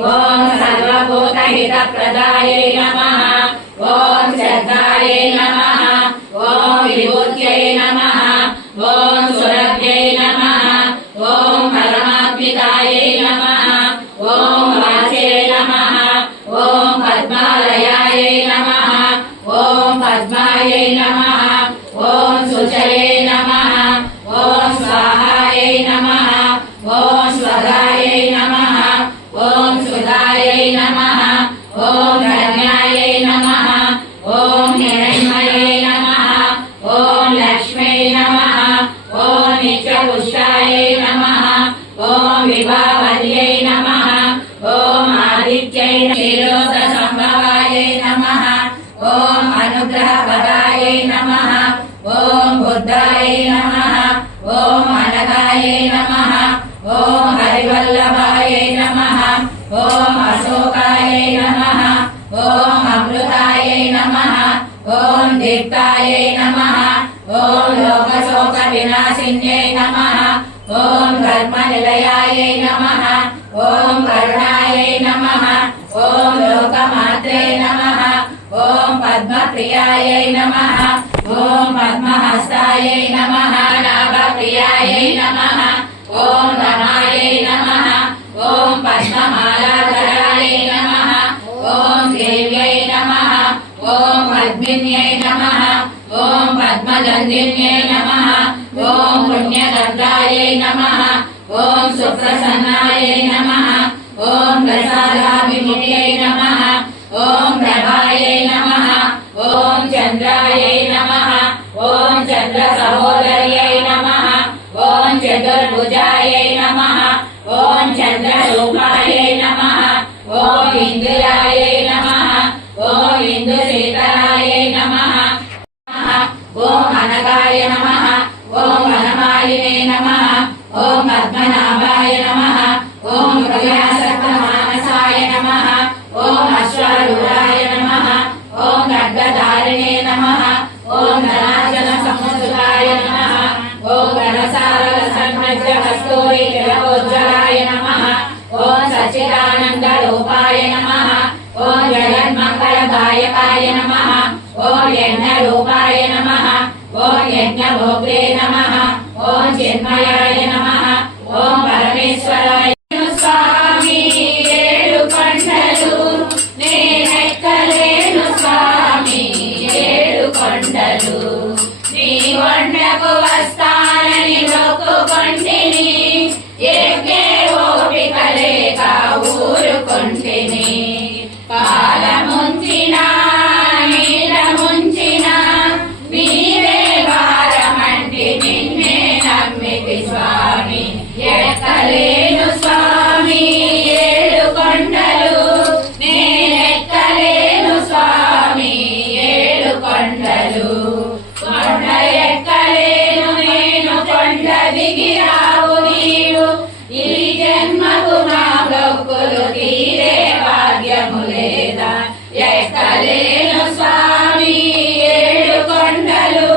ఓం సర్వభూతహితప్రదాయై నమః ఓం శ్రద్ధాయై నమః ఓం విభూత్యై నమః ఓం సురభ్యై నమః ఓం పరమాత్మికాయై నమః ఓం వాచే నమః ఓం పద్మాలయాయై నమః ఓం పద్మాయై నమః ఓం శుచయే నమః ఓం స్వాహాయై నమః ఓం స్వదాయై నమః ఓం సుధాయై నమః ఓం ధన్యాయై నమః ఓం హిరణ్మయై నమః ఓం లక్ష్మై నమః ఓం నిత్యపుష్టాయై నమః ఓం విభావల్యై నమః ఓం ఆదిత్యై క్షీరోద సంభవాయై నమః ఓం అనుగ్రహపదాయై నమః ఓం బుద్ధాయై నమః ఓం అనగాయై నమః ఓం హరివల్లభాయై నమః ఓం అశోకాయై నమః ఓం అమృతాయై నమః ఓం దీప్తాయై నమః ఓం లోకశోక వినాశిన్యై నమః ఓం ధర్మనిలయాయై నమః ఓం కరుణాయై నమః ఓం లోకమాత్రే నమః ఓం పద్మప్రియాయై నమః ఓం పద్మహస్తాయై నమః నాభప్రియాయై నమః ఓం రమాయై నమః ఓం పద్మమాలాధరాయై నమః ఓం దేవ్యై నమః ఓం పద్మిన్యై నమః ఓం పద్మదండిన్యై నమః ఓం పుణ్యగంధాయై నమః ఓం సుప్రసన్నాయై నమః ఓం ప్రసాదాభిముఖ్యై నమః ఓం ప్రభాయై నమః ఓం చంద్రాయై నమః ఓం చంద్ర సహోదర్యై నమః ఓం చతుర్భుజాయై నమః ఓం చంద్రరూపాయై నమః ఓం ఇంద్రాయై నమః ఓం ఇందుశేఖరాయై నమః ఓం అనగాయ నమః ఓం వనమాలినే నమః ఓం పద్మనాభాయ నమః ఓం హృదయాసక్తమానసాయ నమః ఓం అశ్వారూఢాయ నమః ఓం ఖడ్గధారిణే నమః ఓం నరాజన సముద్రాయ నమః ఓం గణసారల సన్మధ్య కస్తూరి జలకోజ్జలాయ నమః ఓం సచ్చిదానంద రూపాయ నమః ఓం జగన్మంగళదాయకాయ నమః ఓం యజ్ఞ రూపాయ నమః ఓం యజ్ఞభోక్తే నమః ఓం చిన్మయాయ నమః ఓం పరమేశ్వరాయ స్వామి ఏడు కొండలు నేనెక్కలేను స్వామి ఏడు కొండలు నీ కొండకు వస్తానని మొక్కుకొంటిని ఏకే ఓపిక లేక ఊరుకొంటిని పాలముంచినా నీలముంచినా నీవే వారమంటి నిన్నే నమ్మితి స్వామి ఎక్కలేను స్వామి ఏడు కొండలు నేనెక్కలేను స్వామి ఏడు కొండలు కొండ ఎక్కలేను నేను కొండ దిగిరావు నీవు ఈ జన్మకు నా మొక్కులు తీరే భాగ్యము లేదా ఎక్కలేను స్వామి ఏడు కొండలు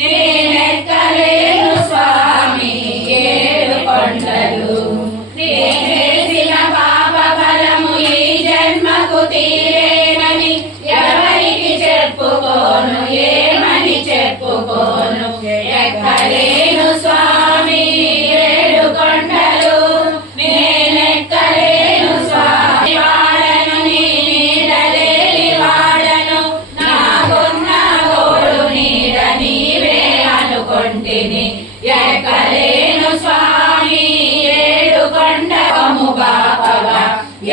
నేనెక్కలేను స్వామి ఏడు కొండలు నేనేసిన పాప ఫలము ఈ జన్మకు తీరేనని ఎవరికి చెప్పుకోను ఏమని చెప్పుకోను ఎక్కలేను స్వామి ఏడు కొండలు నేనెక్కలేను స్వామి వాడను నీ నీడలేని వాడను నాకున్న గోడు నీడ నీవే అనుకొంటిని ఎక్కలేను స్వామి ఏడు కొండము బాపగా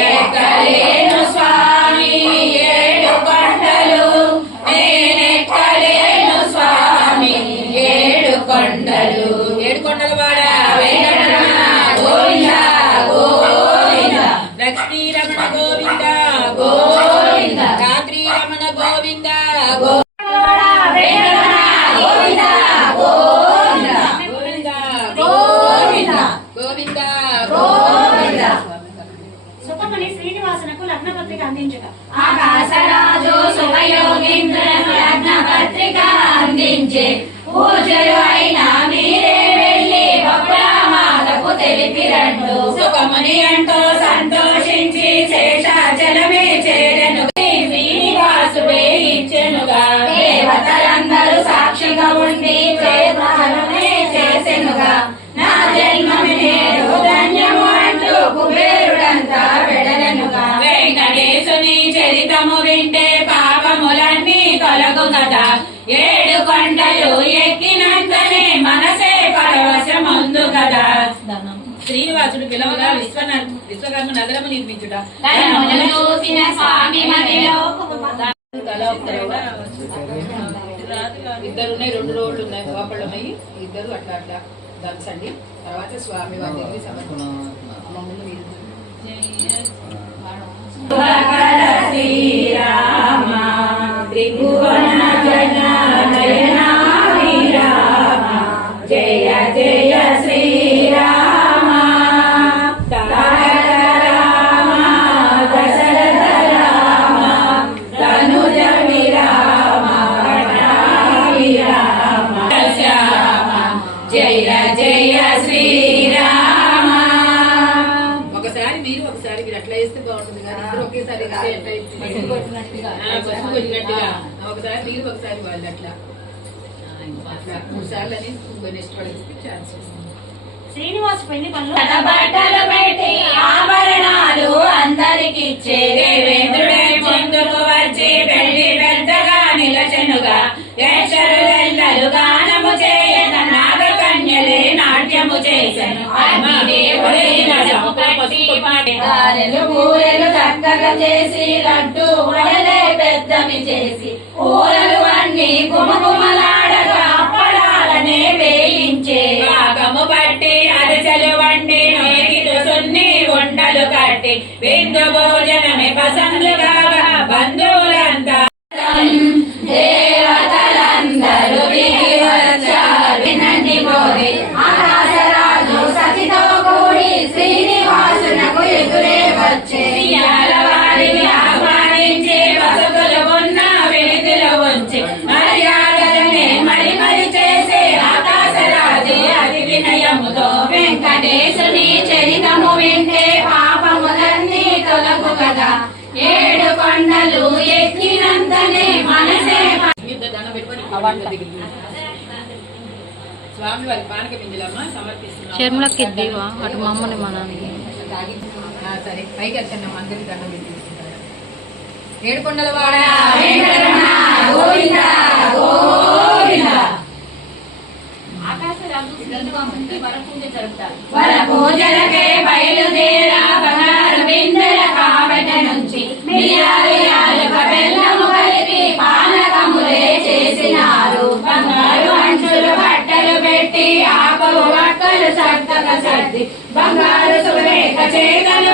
ఎక్కలేను స్వామి ఏడు కొండలు నేనెక్కలేను స్వామి ఏడు కొండలు ఏడు కొండల వాడ వెంకటరమణ గోవింద గోవింద లక్ష్మీరమణ గోవింద గోవింద రాత్రి రమణ గోవింద సుఖమణి శ్రీనివాసనకు లగ్న పత్రిక అందించుట ఆకాశరాజు సుఖయోగీంద్రులకు లగ్న పత్రిక అందించే పూజలు అయినా మీరే వెళ్ళి బహుళామాతకు తెలిపిరండు సుఖమని అంటూ సంతోషించి నీ చరితము వింటే పాపములన్నీ తొలగు కదా. 7 కొండలు ఎక్కినంతనే మనసే పరవశముందు కదా. శ్రీనివాసుడు పిలవగా విశ్వకర్మ నగరము నిర్మించుట. చూసిన స్వామి మదిలో ఇద్దరు ఉన్నాయి, 2 రోడ్లు ఉన్నాయి, గోపళ్ళమయ్యి ఇద్దరు అట్లా అట్లా దంచండి. తర్వాత స్వామి వారి శ్రీరామ త్రిభువన జయ జయ శ్రీరామ తారక రామ దశరథ రామ తనుజ విరామ పట్టాభి రామ శ్యామ జయ జయ శ్రీరామ. ఒకసారి మీరు ఒకసారి మీరు అట్లా వేస్తే బాగుంటుంది కదా. ఇద్దరు ఒకేసారి బస్సు కొట్టినట్టుగా ఒకసారి మీరు ఒకసారి వాళ్ళు అట్లా 3 సార్లు అని నెక్స్ట్ వాళ్ళకి ఛాన్స్ వస్తుంది. శ్రీనివాస్ పెళ్లి పనులు బట్టలు పెట్టి ఆభరణాలు అందరికిచ్చే దేవేంద్రుడే ముందుకు వచ్చి పెళ్లి పెద్దగా నిలచెనుగా. యక్షరులెల్లరు గానము చేయన నాగకన్యలే నాట్యము చేసెను. అగ్నిదేవుడే నడుము కట్టి గారెలు బూరెలు చక్కగా చేసి లడ్డు వడలే పెద్దవి చేసి కూరలు అన్ని గుమగుమలాడగా అప్పడాలనే వేయించే. పాకము పట్టి అరిసెలు వండి నేగిదు సున్ని ఉండలు కట్టి విందు భోజనమే పసందుగా బంధువులంతా దేవతలందరూ దిగి వచ్చారు. వినండి మోది ఆకాశరాజు సతితో కూడి శ్రీనివాసునకు ఎదురే వచ్చే. వారిని ఆహ్వానించి వసతులు ఉన్న వినితులు ఉంచి మర్యాదలనే మరి మరి చేసే ఆకాశరాజు అతి వినయముతో వెంకటేశుని చరితము వింటే పాపములన్నీ తొలగు కదా. 7 కొండలు ఎక్కినంతనే మనసే స్వామి వారి పానక బిందులమ్మ సమర్పిస్తున్నాం. షర్మిలకి ఇద్దివా అటు మమ్మల్ని మనానికి సరే పైకి వచ్చాను అందరికి దండం పెట్టి 7 కొండల వాడ వెంకటరమణ గోవింద గోవింద. వర పూజలకే బయలుదేరా బంగారు బిందెల కాబెట నుంచి మిరియాలు బెల్లము కలిపి పానకములే చేసినారు. బంగారు అంచులు బట్టలు పెట్టి ఆకు వక్కలు చక్కగా సర్ది బంగారు సురేఖ చేతన